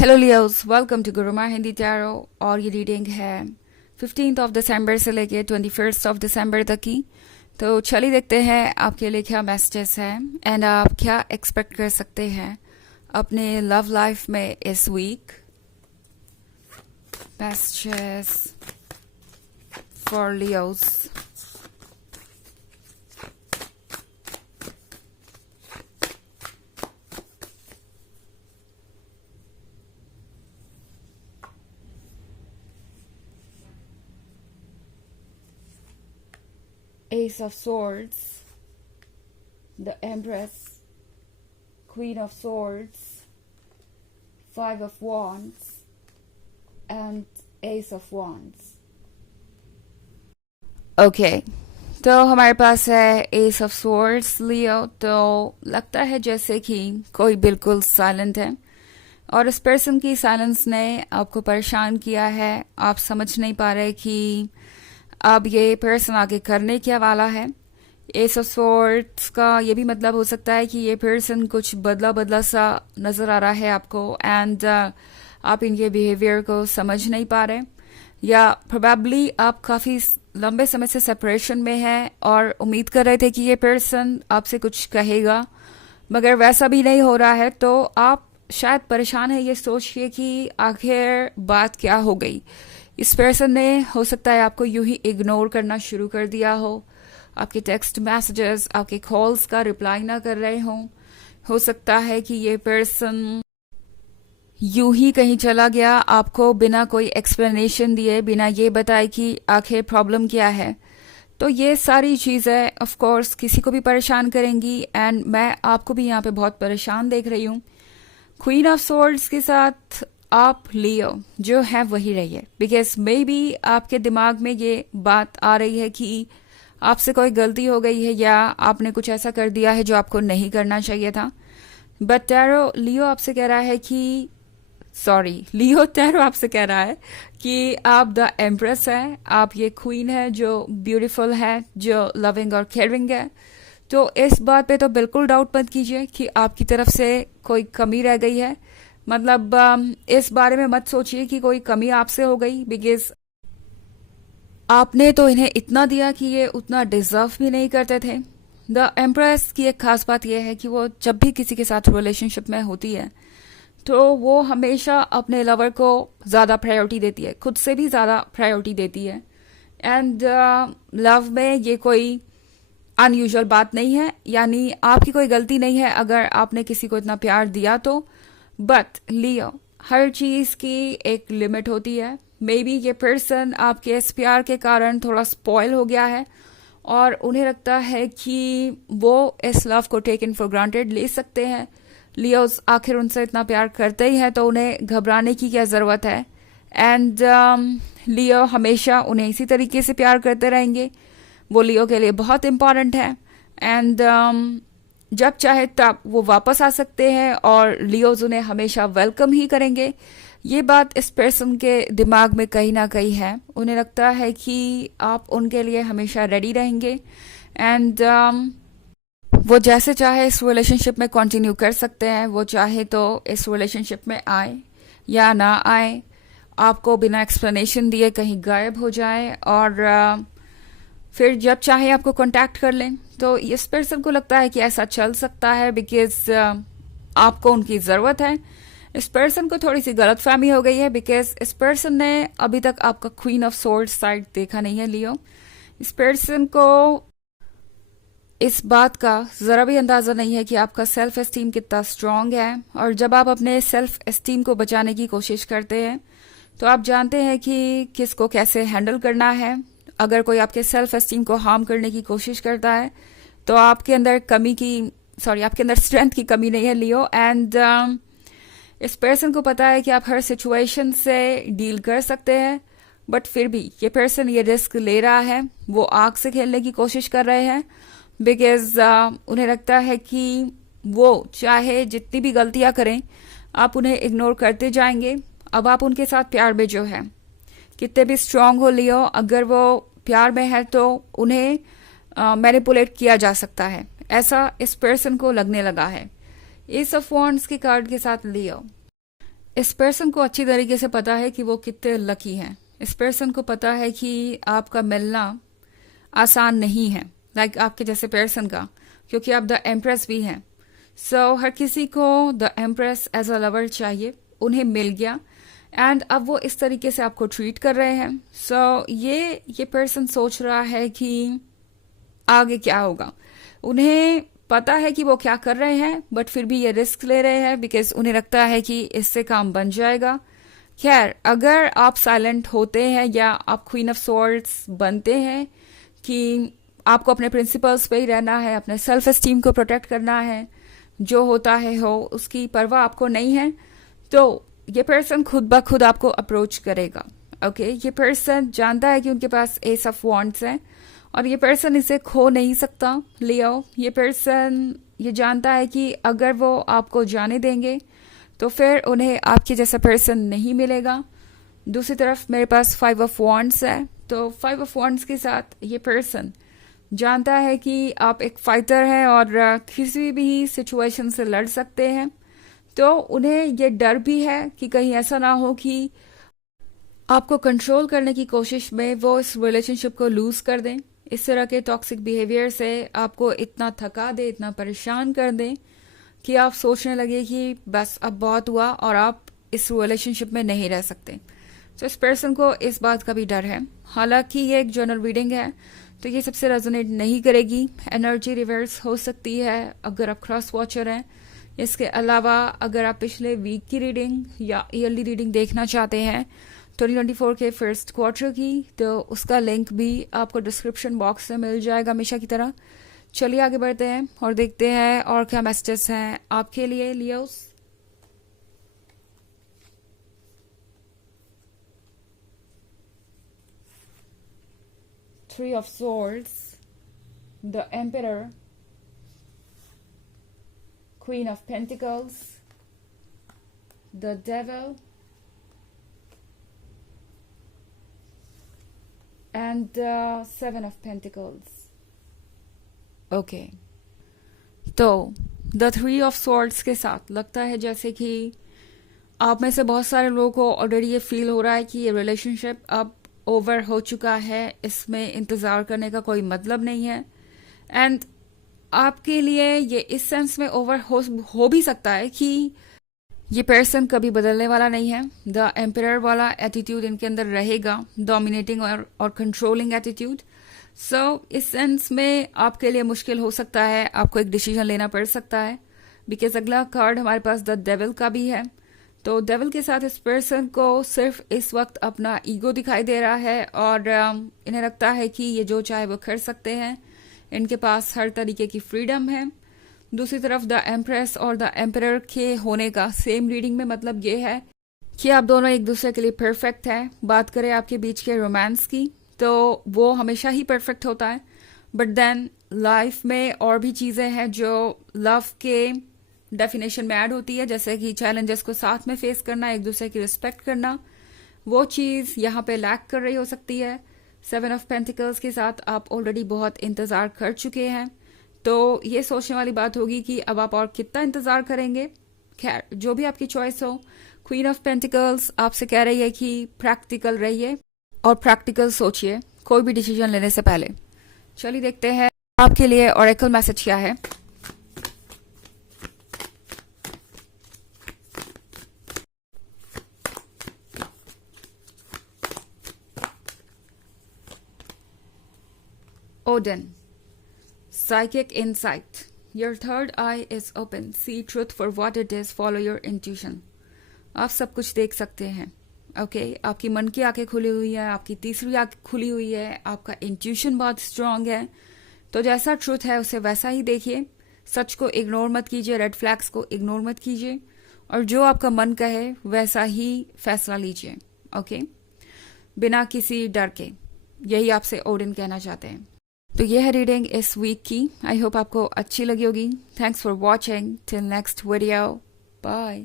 Hello Leos, welcome to Gurumaa Hindi tarot. और ये reading है 15 दिसंबर से लेके 21 दिसंबर तक की। तो चलिए देखते हैं आपके लिए क्या मैसेजेस हैं एंड आप क्या एक्सपेक्ट कर सकते हैं अपने लव लाइफ में इस week. Messages for Leos. Ace of Swords, the Empress, Queen of Swords, Five of Wands, and Ace of Wands. Okay तो हमारे पास है एस ऑफ स्वॉर्ड्स लियो। तो लगता है जैसे कि कोई बिल्कुल साइलेंट है और इस पर्सन की साइलेंस ने आपको परेशान किया है। आप समझ नहीं पा रहे कि अब ये पर्सन आगे करने क्या वाला है। एस ऑफ स्वॉर्ड्स का ये भी मतलब हो सकता है कि ये पर्सन कुछ बदला बदला सा नजर आ रहा है आपको एंड आप इनके बिहेवियर को समझ नहीं पा रहे, या प्रोबेबली आप काफी लंबे समय से सेपरेशन में हैं और उम्मीद कर रहे थे कि ये पर्सन आपसे कुछ कहेगा, मगर वैसा भी नहीं हो रहा है। तो आप शायद परेशान है ये सोच के कि आखिर बात क्या हो गई। इस पर्सन ने हो सकता है आपको यूं ही इग्नोर करना शुरू कर दिया हो, आपके टेक्स्ट मैसेजेस, आपके कॉल्स का रिप्लाई ना कर रहे हों। हो सकता है कि ये पर्सन यूं ही कहीं चला गया आपको बिना कोई एक्सप्लेनेशन दिए, बिना ये बताए कि आखिर प्रॉब्लम क्या है। तो ये सारी चीज़ें ऑफ कोर्स किसी को भी परेशान करेंगी एंड मैं आपको भी यहाँ पे बहुत परेशान देख रही हूँ। क्वीन ऑफ सोर्ड्स के साथ आप लियो जो है वही रहिए, बिकॉज मे बी आपके दिमाग में ये बात आ रही है कि आपसे कोई गलती हो गई है या आपने कुछ ऐसा कर दिया है जो आपको नहीं करना चाहिए था। बट टैरो लियो आपसे कह रहा है कि लियो टैरो आपसे कह रहा है कि आप द एम्प्रेस है, आप ये क्वीन है जो ब्यूटीफुल है, जो लविंग और केयरिंग है। तो इस बात पे तो बिल्कुल डाउट मत कीजिए कि आपकी तरफ से कोई कमी रह गई है। मतलब इस बारे में मत सोचिए कि कोई कमी आपसे हो गई, बिकॉज आपने तो इन्हें इतना दिया कि ये उतना डिजर्व भी नहीं करते थे। द एम्प्रेस की एक खास बात यह है कि वो जब भी किसी के साथ रिलेशनशिप में होती है तो वो हमेशा अपने लवर को ज़्यादा प्रायोरिटी देती है, खुद से भी ज़्यादा प्रायोरिटी देती है। एंड लव में ये कोई अनयूजुअल बात नहीं है, यानी आपकी कोई गलती नहीं है अगर आपने किसी को इतना प्यार दिया तो। बट लियो, हर चीज़ की एक लिमिट होती है। मे बी ये पर्सन आपके इस प्यार के कारण थोड़ा स्पॉइल हो गया है और उन्हें लगता है कि वो इस लव को टेक इन फॉर ग्रांटेड ले सकते हैं। लियोस आखिर उनसे इतना प्यार करते ही हैं तो उन्हें घबराने की क्या ज़रूरत है। एंड लियो हमेशा उन्हें इसी तरीके से प्यार करते रहेंगे। वो लियो के लिए बहुत इम्पॉर्टेंट है एंड जब चाहे तब वो वापस आ सकते हैं और लियोज उन्हें हमेशा वेलकम ही करेंगे। ये बात इस पर्सन के दिमाग में कहीं ना कहीं है। उन्हें लगता है कि आप उनके लिए हमेशा रेडी रहेंगे एंड वो जैसे चाहे इस रिलेशनशिप में कंटिन्यू कर सकते हैं। वो चाहे तो इस रिलेशनशिप में आए या ना आए, आपको बिना एक्सप्लेनेशन दिए कहीं गायब हो जाए और फिर जब चाहे आपको कांटेक्ट कर लें। तो इस पर्सन को लगता है कि ऐसा चल सकता है बिकॉज आपको उनकी ज़रूरत है। इस पर्सन को थोड़ी सी गलतफहमी हो गई है बिकॉज इस पर्सन ने अभी तक आपका क्वीन ऑफ सोर्ड्स साइड देखा नहीं है लियो। इस पर्सन को इस बात का ज़रा भी अंदाज़ा नहीं है कि आपका सेल्फ एस्टीम कितना स्ट्रांग है, और जब आप अपने सेल्फ एस्टीम को बचाने की कोशिश करते हैं तो आप जानते हैं कि किसको कैसे हैंडल करना है। अगर कोई आपके सेल्फ एस्टीम को हार्म करने की कोशिश करता है तो आपके अंदर आपके अंदर स्ट्रेंथ की कमी नहीं है लियो। एंड इस पर्सन को पता है कि आप हर सिचुएशन से डील कर सकते हैं, बट फिर भी ये पर्सन ये रिस्क ले रहा है। वो आग से खेलने की कोशिश कर रहे हैं बिकॉज उन्हें लगता है कि वो चाहे जितनी भी गलतियां करें आप उन्हें इग्नोर करते जाएंगे। अब आप उनके साथ प्यार में जो है कितने भी स्ट्रांग हो लियो, अगर वो प्यार में है तो उन्हें मैनिपुलेट किया जा सकता है, ऐसा इस पर्सन को लगने लगा है। एस ऑफ वॉन्ड्स के कार्ड के साथ लियो, इस पर्सन को अच्छी तरीके से पता है कि वो कितने लकी हैं। इस पर्सन को पता है कि आपका मिलना आसान नहीं है, लाइक आपके जैसे पर्सन का, क्योंकि आप द एम्प्रेस भी हैं। सो हर किसी को the empress as a lover चाहिए, उन्हें मिल गया एंड अब वो इस तरीके से आपको ट्रीट कर रहे हैं। सो ये पर्सन सोच रहा है कि आगे क्या होगा। उन्हें पता है कि वो क्या कर रहे हैं, बट फिर भी ये रिस्क ले रहे हैं बिकॉज उन्हें लगता है कि इससे काम बन जाएगा। खैर, अगर आप साइलेंट होते हैं या आप क्वीन ऑफ सॉर्ड्स बनते हैं कि आपको अपने प्रिंसिपल्स पे ही रहना है, अपने सेल्फ एस्टीम को प्रोटेक्ट करना है, जो होता है हो, उसकी परवाह आपको नहीं है, तो ये पर्सन खुद ब खुद आपको अप्रोच करेगा। ओके, ये पर्सन जानता है कि उनके पास एस ऑफ वॉन्ड्स है और ये पर्सन इसे खो नहीं सकता। लियो, ये पर्सन ये जानता है कि अगर वो आपको जाने देंगे तो फिर उन्हें आपके जैसा पर्सन नहीं मिलेगा। दूसरी तरफ मेरे पास 5 ऑफ वॉन्ड्स है, तो 5 ऑफ वॉन्ड्स के साथ ये पर्सन जानता है कि आप एक फाइटर हैं और किसी भी सिचुएशन से लड़ सकते हैं। तो उन्हें ये डर भी है कि कहीं ऐसा ना हो कि आपको कंट्रोल करने की कोशिश में वो इस रिलेशनशिप को लूज कर दें, इस तरह के टॉक्सिक बिहेवियर से आपको इतना थका दे, इतना परेशान कर दें कि आप सोचने लगे कि बस अब बहुत हुआ और आप इस रिलेशनशिप में नहीं रह सकते। तो इस पर्सन को इस बात का भी डर है। हालांकि ये एक जनरल रीडिंग है तो ये सबसे रेजोनेट नहीं करेगी, एनर्जी रिवर्स हो सकती है अगर आप क्रॉस वॉचर हैं। इसके अलावा अगर आप पिछले वीक की रीडिंग या ईयरली रीडिंग देखना चाहते हैं 2024 के फर्स्ट क्वार्टर की, तो उसका लिंक भी आपको डिस्क्रिप्शन बॉक्स में मिल जाएगा हमेशा की तरह। चलिए आगे बढ़ते हैं और देखते हैं और क्या मैसेजेस हैं आपके लिए Leos. Three of Swords, the Emperor, Queen of Pentacles, the Devil, and the Seven of Pentacles. Okay. तो द 3 ऑफ Swords के साथ लगता है जैसे कि आप में से बहुत सारे लोगों को ऑलरेडी ये फील हो रहा है कि ये रिलेशनशिप अब ओवर हो चुका है, इसमें इंतज़ार करने का कोई मतलब नहीं है। एंड आपके लिए ये इस सेंस में ओवर हो भी सकता है कि ये पर्सन कभी बदलने वाला नहीं है। द एम्परर वाला एटीट्यूड इनके अंदर रहेगा, डोमिनेटिंग और कंट्रोलिंग एटीट्यूड। सो इस सेंस में आपके लिए मुश्किल हो सकता है, आपको एक डिसीजन लेना पड़ सकता है बिकॉज अगला कार्ड हमारे पास द डेविल का भी है। तो डेविल के साथ इस पर्सन को सिर्फ इस वक्त अपना ईगो दिखाई दे रहा है और इन्हें लगता है कि ये जो चाहे वो कर सकते हैं, इनके पास हर तरीके की फ्रीडम है। दूसरी तरफ द एम्प्रेस और द एम्परर के होने का सेम रीडिंग में मतलब ये है कि आप दोनों एक दूसरे के लिए परफेक्ट हैं। बात करें आपके बीच के रोमांस की तो वो हमेशा ही परफेक्ट होता है, बट देन लाइफ में और भी चीज़ें हैं जो लव के डेफिनेशन में ऐड होती है, जैसे कि चैलेंजेस को साथ में फेस करना, एक दूसरे की रिस्पेक्ट करना। वो चीज़ यहाँ पे लैक कर रही हो सकती है। 7 ऑफ पेंटिकल्स के साथ आप ऑलरेडी बहुत इंतज़ार कर चुके हैं, तो ये सोचने वाली बात होगी कि अब आप और कितना इंतज़ार करेंगे। खैर, जो भी आपकी चॉइस हो, क्वीन ऑफ पेंटिकल्स आपसे कह रही है कि प्रैक्टिकल रहिए और प्रैक्टिकल सोचिए कोई भी डिसीजन लेने से पहले। चलिए देखते हैं आपके लिए ऑरेकल मैसेज क्या है। Odin, psychic insight. Your third eye is open. See truth for what it is. Follow your intuition. आप सब कुछ देख सकते हैं। ओके, आपकी मन की आंखें खुली हुई है, आपकी तीसरी आंख खुली हुई है, आपका इंट्यूशन बहुत स्ट्रांग है। तो जैसा ट्रूथ है उसे वैसा ही देखिए, सच को इग्नोर मत कीजिए, रेड फ्लैग्स को इग्नोर मत कीजिए और जो आपका मन कहे वैसा ही फैसला लीजिए। ओके, बिना किसी डर के। यही आपसे ओडिन कहना चाहते हैं। तो यह है रीडिंग इस वीक की। आई होप आपको अच्छी लगी होगी। Thanks for watching. Till next video, bye.